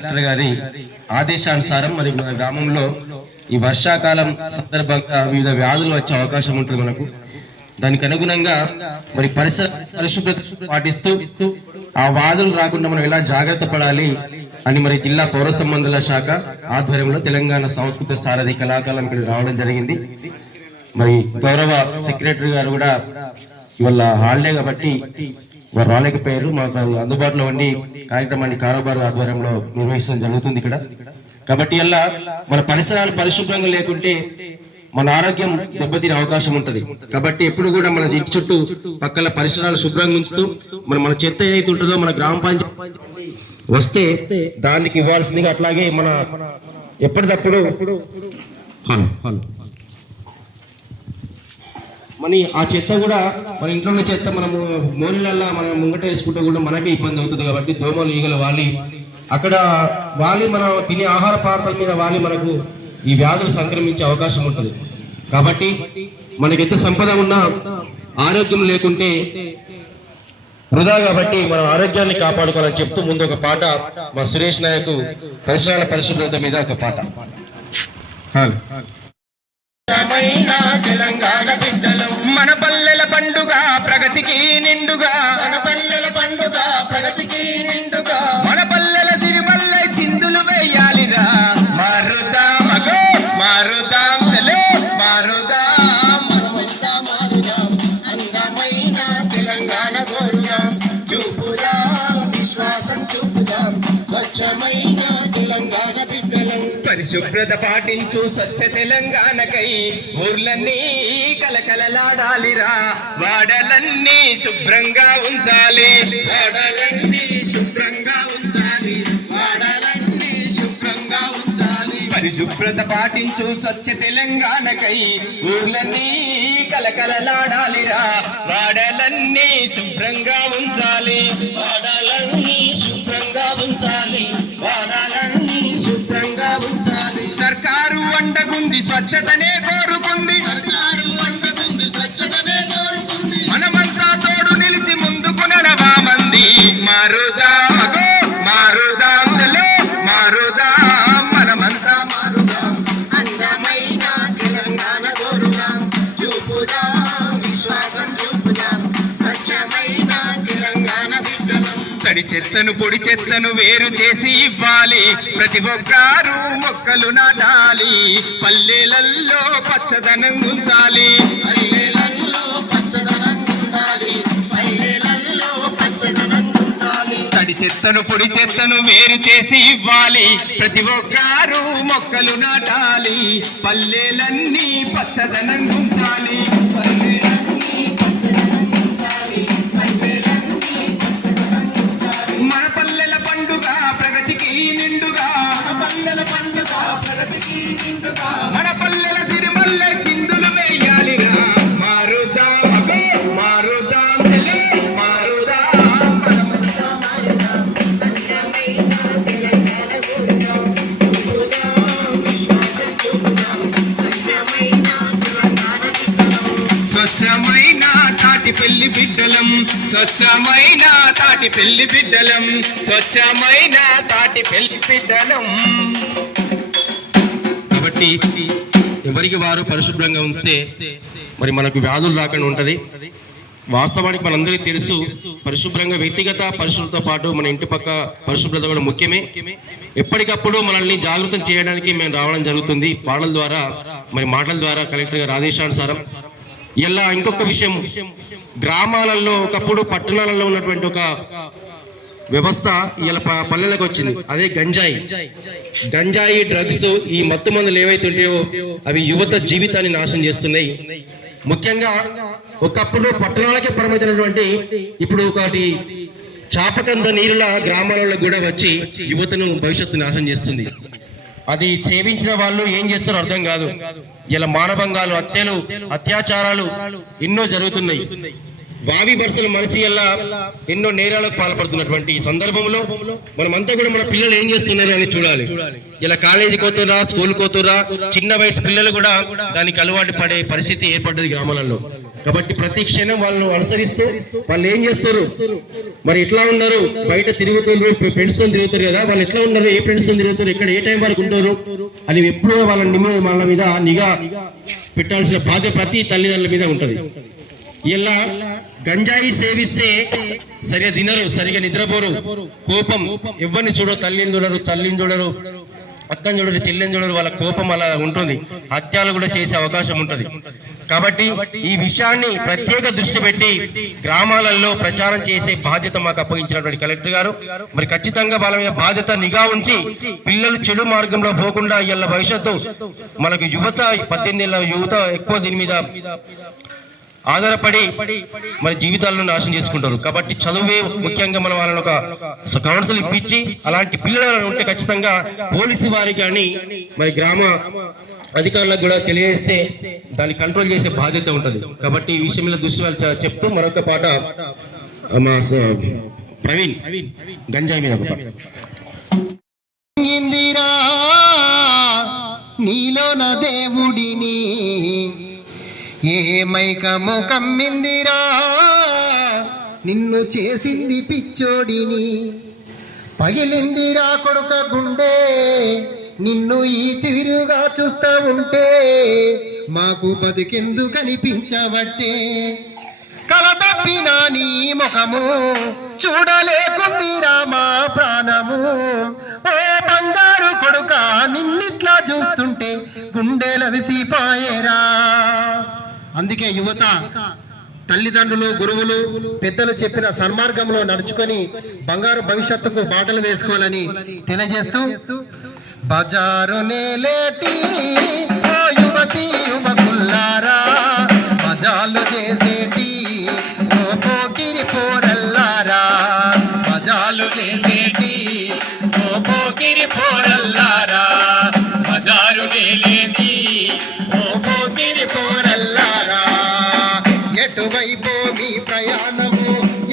Collector గారి ఆదేశానుసారం మరి మన గ్రామంలో ఈ వర్షాకాలం సందర్భంగా వివిధ వ్యాధులు వచ్చే అవకాశం ఉంటుంది మనకు. దానికి అనుగుణంగా మరి పరిశుభ్రత పాటిస్తూ ఆ వ్యాధులు రాకుండా మనం ఎలా జాగ్రత్త పడాలి అని మరి జిల్లా పౌర సంబంధాల శాఖ ఆధ్వర్యంలో తెలంగాణ సంస్కృత సారథి కళాకాలం ఇక్కడ రావడం జరిగింది. మరి గౌరవ సెక్రటరీ గారు కూడా ఇవాళ హాలిడే కాబట్టి వారు రాలేకపోయారు. మాకు అందుబాటులో ఉండి కార్యక్రమాన్ని కారోబారు ఆధ్వర్యంలో నిర్వహించడం జరుగుతుంది ఇక్కడ. కాబట్టి ఇలా మన పరిసరాలు పరిశుభ్రంగా లేకుంటే మన ఆరోగ్యం దెబ్బతినే అవకాశం ఉంటది. కాబట్టి ఎప్పుడు కూడా మన ఇంటి చుట్టూ పక్కల పరిసరాలు శుభ్రంగా ఉంచుతూ మన చెత్త ఏదైతే ఉంటుందో మన గ్రామ పంచాయతీ వస్తే దానికి ఇవ్వాల్సిందిగా, అట్లాగే మన ఎప్పటికప్పుడు మన ఆ చెత్త కూడా మన ఇంట్లో ఉన్న చెత్త మనము మోరీలల్లా మనం ముంగట వేసుకుంటే కూడా మనకే ఇబ్బంది అవుతుంది. కాబట్టి దోమలు ఈగలు అక్కడ మన తినే ఆహార పదార్థాల మీద మనకు ఈ వ్యాధులు సంక్రమించే అవకాశం ఉంటుంది. కాబట్టి మనకి ఎంత సంపద ఉన్నా ఆరోగ్యం లేకుంటే వృధా. కాబట్టి మన ఆరోగ్యాన్ని కాపాడుకోవాలని చెప్తూ ముందు ఒక పాట మా సురేష్ నాయక్ పరిసరాల పరిశుభ్రత మీద ఒక పాట. తెలంగాణ బిడ్డలు మన పల్లెల పండుగ ప్రగతికి నిండుగా, మన పల్లెల పండుగ ప్రగతికి నిండుగా, మన పల్లెల సిరిమల్లె చిందులు వేయాలిరా. మారుదాం అగో మారుదాం చలో మారుదాం, మనమంతా మారుదాం, అందమైన తెలంగాణ గోరుదాం, చూపుదాం విశ్వాసం చూపుదాం, స్వచ్ఛమైన తెలంగాణ బిడ్డలం. పరిశుభ్రత పాటించు స్వచ్ఛ తెలంగాణకై ఊర్లన్నీ కలకలలాడాలిరా. వాడలన్నీ శుభ్రంగా ఉంచాలి, వాడలన్నీ శుభ్రంగా ఉంచాలి, వాడలన్నీ శుభ్రంగా ఉంచాలి. పరిశుభ్రత పాటించు స్వచ్ఛ తెలంగాణకై ఊర్లన్నీ కలకలలాడాలిరా. వాడలన్నీ శుభ్రంగా ఉంచాలి, వాడలన్నీ శుభ్రంగా ఉంచాలి, వాడలన్నీ శుభ్రంగా ఉంచాలి. సర్కారు అండగుంది స్వచ్ఛతనే కోరుకుంది, సర్కారు అండగుంది స్వచ్ఛతనే కోరుకుంది. మనమంతా తోడు నిలిచి ముందుకు నడవామంది. మారుదాం అగో మారుదాం చలో మారుదాం, మనమంతా మారుదాం, అందమైన తెలంగాణ గోరుదాం, చూపుదాం విశ్వాసం చూపుదాం, స్వచ్ఛమైన తెలంగాణ బిడ్డలం. తడి చెత్తను పొడి చెత్తను వేరు చేసి ఇవ్వాలి, ప్రతి ఒక్కరు మొక్కలు నాటాలి, పల్లెలల్లో పచ్చదనం ఉంచాలి, పల్లెలల్లో పచ్చదనం ఉంచాలి, పల్లెలల్లో పచ్చదనం ఉంచాలి. తడి చెత్తను పొడి చెత్తను వేరు చేసి ఇవ్వాలి, ప్రతి ఒక్కరు మొక్కలు నాటాలి, పల్లెలన్నీ పచ్చదనం ఉంచాలి, పల్లెలన్నీ పచ్చదనం ఉంచాలి, పల్లెలన్నీ పచ్చదనం ఉంచాలి. మన పల్లెల పండుగ ప్రగతికి నిండుగా, మన పల్లెల పండుగ ప్రగతికి నిండుగా, మన పల్లెల సిరిమల్లె చిందులు వేయాలిరా. మారుదాం అగో మారుదాం చలో మారుదాం, మనమంతా మారుదాం, అందమైన తెలంగాణ గోరుదాం, చూపుదాం విశ్వాసం చూపుదాం, స్వచ్ఛమైన తెలంగాణ బిడ్డలం. స్వచ్ఛమైన తాటి పెళ్లి బిడ్డలం, స్వచ్ఛమైన తాటి పెళ్లి బిడ్డలం, స్వచ్ఛమైన తాటి పెళ్లి బిడ్డలం. కాబట్టి ఎవరికి వారు పరిశుభ్రంగా ఉంచితే మరి మనకు వ్యాధులు రాకుండా ఉంటది. వాస్తవానికి మనందరికీ తెలుసు, పరిశుభ్రంగా వ్యక్తిగత పరిశుభ్రతతో పాటు మన ఇంటి పక్క పరిశుభ్రత కూడా ముఖ్యమే. ఎప్పటికప్పుడు మనల్ని జాగృతం చేయడానికి మేము రావడం జరుగుతుంది, పాటల ద్వారా మరి మాటల ద్వారా కలెక్టర్ గారి ఆదేశానుసారం. ఇలా ఇంకొక విషయం, గ్రామాలలో ఒకప్పుడు పట్టణాలలో ఉన్నటువంటి ఒక వ్యవస్థ ఇలా పల్లెలకు వచ్చింది. అదే గంజాయి డ్రగ్స్, ఈ మత్తు మందులు ఏవైతే ఉంటాయో అవి యువత జీవితాన్ని నాశనం చేస్తున్నాయి. ముఖ్యంగా ఒకప్పుడు పట్టణాలకే పరిమితమైనటువంటి ఇప్పుడు ఒకటి చాపకంద నీరుల గ్రామాలలో కూడా వచ్చి యువతను భవిష్యత్తు నాశనం చేస్తుంది. అది సేవించిన వాళ్ళు ఏం చేస్తారో అర్థం కాదు. ఇలా మానభంగాలు, హత్యలు, అత్యాచారాలు ఎన్నో జరుగుతున్నాయి. వావి వరుసలు మనిషి అలా ఎన్నో నేరాలకు పాల్పడుతున్నటువంటి ఈ సందర్భంలో మనమంతా కూడా మన పిల్లలు ఏం చేస్తున్నారు అని చూడాలి. ఇలా కాలేజీకి పోతురా, స్కూల్కి పోతురా, చిన్న వయసు పిల్లలు కూడా దానికి అలవాటు పడే పరిస్థితి ఏర్పడ్డది గ్రామాలలో. కాబట్టి ప్రతి క్షణం వాళ్ళను అనుసరిస్తూ వాళ్ళు ఏం చేస్తారు, మరి ఎట్లా ఉన్నారు, బయట తిరుగుతున్నారు, ఫ్రెండ్స్తో తిరుగుతారు కదా, వాళ్ళు ఎట్లా ఉన్నారు, ఏ ఫ్రెండ్స్తో తిరుగుతారు, ఎక్కడ ఏ టైం వరకు ఉంటారు అని ఎప్పుడూ వాళ్ళ మీద నిఘా పెట్టాల్సిన బాధ్యత ప్రతి తల్లిదండ్రుల మీద ఉంటుంది. ఇలా గంజాయి సేవిస్తే సరిగా తినరు, సరిగా నిద్రపోరు, కోపం ఎవరిని చూడరు, తల్లిని చూడరు, అక్కని చూడరు, చెల్లెని చూడరు, వాళ్ళ కోపం అలా ఉంటుంది, హత్యలు కూడా చేసే అవకాశం ఉంటుంది. కాబట్టి ఈ విషయాన్ని ప్రత్యేక దృష్టి పెట్టి గ్రామాలలో ప్రచారం చేసే బాధ్యత మాకు అప్పగించినటువంటి కలెక్టర్ గారు మరి ఖచ్చితంగా వాళ్ళ మీద బాధ్యత నిఘా ఉంచి పిల్లలు చెడు మార్గంలో పోకుండా ఇలా భవిష్యత్తు మనకు యువత 18 ఏళ్ళ యువత ఎక్కువ దీని మీద ఆధారపడి మరి జీవితాలను నాశనం చేసుకుంటారు. కాబట్టి చదువే ముఖ్యంగా మనం వాళ్ళని ఒక కౌన్సిల్ ఇప్పించి అలాంటి పిల్లలు ఉంటే ఖచ్చితంగా పోలీసు వారికి కానీ మరి గ్రామ అధికారులకు కూడా తెలియజేస్తే దాన్ని కంట్రోల్ చేసే బాధ్యత ఉంటుంది. కాబట్టి ఈ విషయంలో దృష్టి చెప్తూ మరొక పాట మా ప్రవీణ్ గంజాయి మీద నీలో నా దేవుడిని ఏ మైకము కమ్మిందిరా, నిన్ను చేసింది పిచ్చోడిని, పగిలిందిరా కొడుక గుండె, నిన్ను ఈ తీరుగా చూస్తా ఉంటే మాకు బతికెందు కనిపించబట్టే, కల తప్పిన నీ ముఖము చూడలేకుందిరా మా ప్రాణము, ఓ బంగారు కొడుక నిన్నిట్లా చూస్తుంటే గుండెల విసిపాయేరా. అందుకే యువత తల్లిదండ్రులు, గురువులు, పెద్దలు చెప్పిన సన్మార్గంలో నడుచుకొని బంగారు భవిష్యత్తుకు బాటలు వేసుకోవాలని తెలియజేస్తూ, బజారు నేలేటి ఓ యువతి యువకుల్లారా, మజాలు చేసేటి ఓ పోకిరి పోరల్లారా, మజాలు చేసేటి ఓ పోకిరి పోరల్లారా, మజారు చేసేటి ఓ పోకిరి పోరల్లారా, ఎటువైపో మీ ప్రయాణము,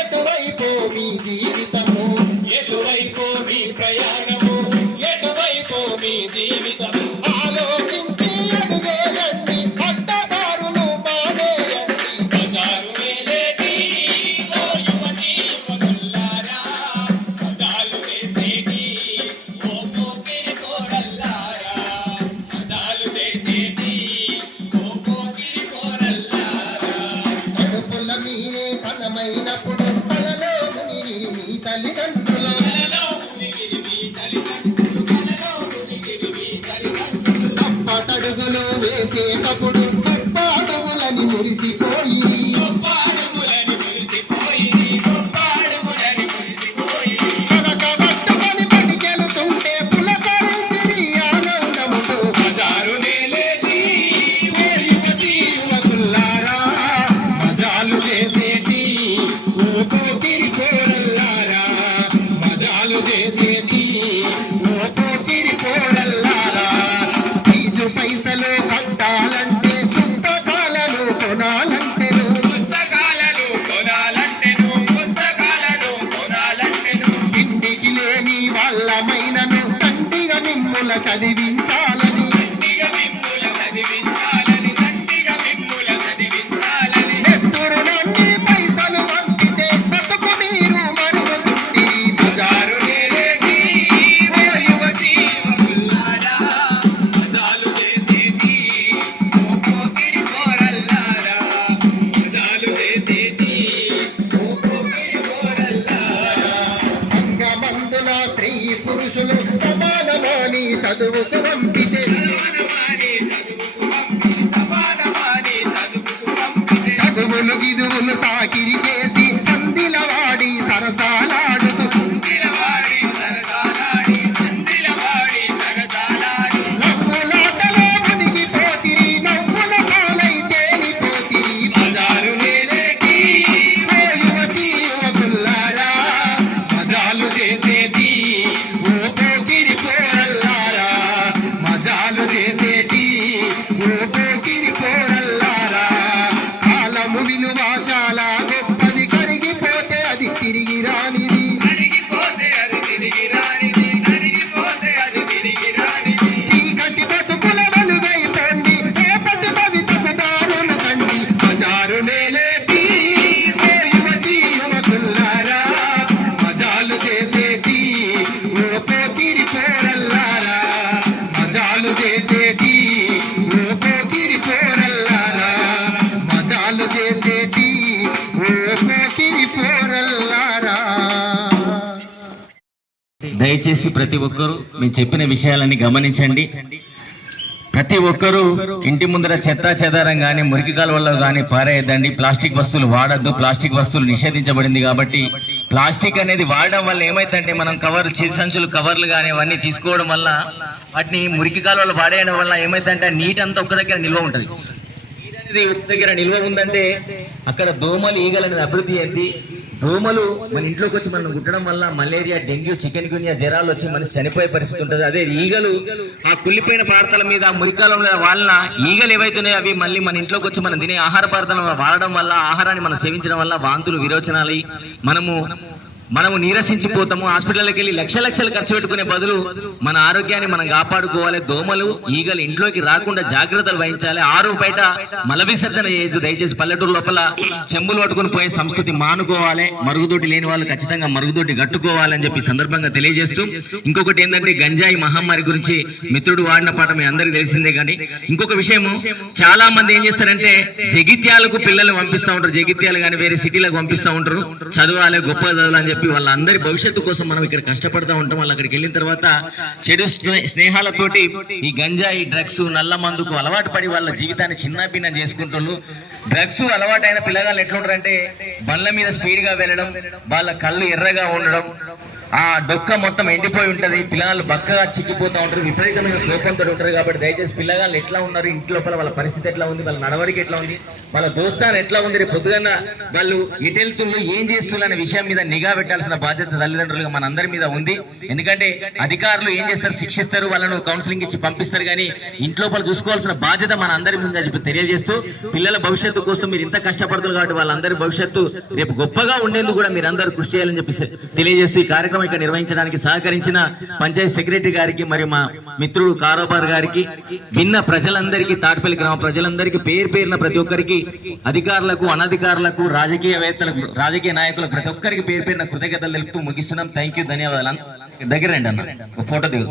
ఎటువైపో మీ జీవితము, ఎటువైపో మీ ప్రయాణము, ఎటువైపో మీ జీవితము, ఆలోచించి అడుగేయండి, అడ్డదారులు మానేయండి, బజారు వేలేటి ఓ యువతి యువకుల్లారా, మజాలు చేసేటి ఓ పోకిరి పోరల్లారా, మజాలు చేసేటి ఓ పోకిరి పోరల్లారా, కడుపుల మీరే పనమైనప్పుడు కలలో మునిగిరి మీ తల్లిదండ్రులు, తప్పటడుగులు వేసేటప్పుడు తప్పడుగులని మురిసిపోయి, పలకబట్టుకొని పడికెళుతుంటే పులకరించిరి ఆనందముతో, బజారు నేలేటి ఓ యువతి యువకుల్లారా, మజాలు చేసేటి ఓ పోకిరి పోరల్లారా, మజాలు చేసేటి ఓ పోకిరి పోరల్లారా, ఫీజు పైసలు కట్టాలంటే పుస్తకాలను కొనాలంటేను, ఇంటికి లేని వాళ్ళమైనను తండ్రిగా మిమ్ముల చదివించాలని, నెత్తురు నుండి పైసలు పంపితే బతుకు మీరు మరుగుతుంటిరి, బజారు నేలేటి ఓ యువతి యువకుల్లారా, మజాలు చేసేటి ఓ పోకిరి పోరల్లారా, మజాలు చేసేటి ఓ పోకిరి పోరల్లారా, సంగమందున స్త్రీ పురుషులు సమానమని చదువుకు పంపితే, చదువులు గిదువులు సాకిరి చేసి సందిల వాడి సరసాలాడుతూ, నవ్వులాటలో మునిగిపోతిరి, నవ్వుల పాలై తేలిపోతిరి, బజారు నేలేటి ఓ యువతి యువకుల్లారా, మజాలు చేసేటి ఓ పోకిరి పోరల్లారా, మజాలు చేసే దయచేసి ప్రతి ఒక్కరూ మేము చెప్పిన విషయాలన్నీ గమనించండి. ప్రతి ఒక్కరూ ఇంటి ముందర చెత్త చెదారం కానీ మురికి కాలువల్లో కానీ పారేయద్దండి. ప్లాస్టిక్ వస్తువులు వాడద్దు. ప్లాస్టిక్ వస్తువులు నిషేధించబడింది కాబట్టి ప్లాస్టిక్ అనేది వాడడం వల్ల ఏమైందంటే మనం చిరు సంచులు కవర్లు కానీ అవన్నీ తీసుకోవడం వల్ల వాటిని మురికి కాలువలో వాడేయడం వల్ల ఏమైందంటే నీటి అంతా ఒక్క దగ్గర నిల్వ ఉంటుంది. నీరు అనేది ఒక్క దగ్గర నిల్వ ఉందంటే అక్కడ దోమలు ఈగలు అనేది అభివృద్ధి అయింది. దోమలు మన ఇంట్లోకి వచ్చి మనం కుట్టడం వల్ల మలేరియా, డెంగ్యూ, చికెన్ గున్యా జ్వరాలు వచ్చి మనిషి చనిపోయే పరిస్థితి ఉంటుంది. అదే ఈగలు ఆ కుళ్ళిపోయిన పదార్థాల మీద మురికాలం వాళ్ళ ఈగలు ఏవైతున్నాయో అవి మళ్ళీ మన ఇంట్లోకి వచ్చి మనం తినే ఆహార పదార్థాలను వాడడం వల్ల, ఆహారాన్ని మనం సేవించడం వల్ల వాంతులు, విరోచనాలు మనము నీరసించిపోతాము. హాస్పిటల్కి వెళ్ళి లక్షలు ఖర్చు పెట్టుకునే బదులు మన ఆరోగ్యాన్ని మనం కాపాడుకోవాలి. దోమలు, ఈగలు ఇంట్లోకి రాకుండా జాగ్రత్తలు వహించాలి. ఆరు బయట మల విసర్జన చేయొచ్చు. దయచేసి పల్లెటూరు లోపల చెంబులు పట్టుకుని పోయే సంస్కృతి మానుకోవాలి. మరుగుదొడ్డి లేని వాళ్ళు ఖచ్చితంగా మరుగుదొడ్డి కట్టుకోవాలని చెప్పి సందర్భంగా తెలియజేస్తూ, ఇంకొకటి ఏంటంటే గంజాయి మహమ్మారి గురించి మిత్రుడు వాడిన పాట మీ అందరికీ తెలిసిందే. కానీ ఇంకొక విషయము, చాలా మంది ఏం చేస్తారంటే జగిత్యాలకు పిల్లల్ని పంపిస్తూ ఉంటారు. జగిత్యాలు కానీ వేరే సిటీలకు పంపిస్తూ ఉంటారు. చదవాలి, గొప్ప చదవాలి అని చెప్పి వాళ్ళందరి భవిష్యత్తు కోసం మనం ఇక్కడ కష్టపడతా ఉంటాం. వాళ్ళు అక్కడికి వెళ్ళిన తర్వాత చెడు స్నేహాలతోటి ఈ గంజాయి, డ్రగ్స్, నల్ల మందుకు అలవాటు పడి వాళ్ళ జీవితాన్ని చిన్నాభిన్నం చేసుకుంటున్నారు. డ్రగ్స్ అలవాటైన పిల్లగాళ్ళు ఎట్లుంటారంటే బండ్ల మీద స్పీడ్ గా వెళ్ళడం, వాళ్ళ కళ్ళు ఎర్రగా ఉండడం, ఆ డొక్క మొత్తం ఎండిపోయి ఉంటది. పిల్లగాళ్ళు బక్కగా చిక్కిపోతూ ఉంటారు, విపరీతమైన కోపంతో ఉంటారు. కాబట్టి దయచేసి పిల్లగాళ్ళు ఎట్లా ఉన్నారు, ఇంటి లోపల వాళ్ళ పరిస్థితి ఎట్లా ఉంది, వాళ్ళ నడవడికి ఎట్లా ఉంది, వాళ్ళ దోస్తాను ఎట్లా ఉంది, రేపు పొద్దుగన్న వాళ్ళు ఎటెళ్తున్నారు, ఏం చేస్తున్నారు అనే విషయం మీద నిఘా పెట్టాల్సిన బాధ్యత తల్లిదండ్రులుగా మన అందరి మీద ఉంది. ఎందుకంటే అధికారులు ఏం చేస్తారు, శిక్షిస్తారు, వాళ్ళను కౌన్సిలింగ్ ఇచ్చి పంపిస్తారు. కానీ ఇంట్లోపల చూసుకోవాల్సిన బాధ్యత మన అందరి మీద చెప్పి తెలియజేస్తూ, పిల్లల భవిష్యత్తు కోసం మీరు ఇంత కష్టపడుతున్నారు కాబట్టి వాళ్ళందరి భవిష్యత్తు రేపు గొప్పగా ఉండేందుకు కూడా మీరు అందరూ కృషి చేయాలని చెప్పి తెలియజేస్తూ, ఈ కార్యక్రమం ఇక్కడ నిర్వహించడానికి సహకరించిన పంచాయతీ సెక్రటరీ గారికి మరియు మా మిత్రుడు కారోబార్ గారికి, విన్న ప్రజలందరికీ, తాటిపల్లి గ్రామ ప్రజలందరికీ పేరు పేరున ప్రతి ఒక్కరికి, అధికారులకు, అనధికారులకు, రాజకీయవేత్తలకు, రాజకీయ నాయకులకు ప్రతి ఒక్కరికి పేరు పేరున కృతజ్ఞతలు తెలుపుతూ ముగిస్తున్నాం. థ్యాంక్ యూ, ధన్యవాదాలు. దగ్గర రండి అన్న, ఫోటో దిగు.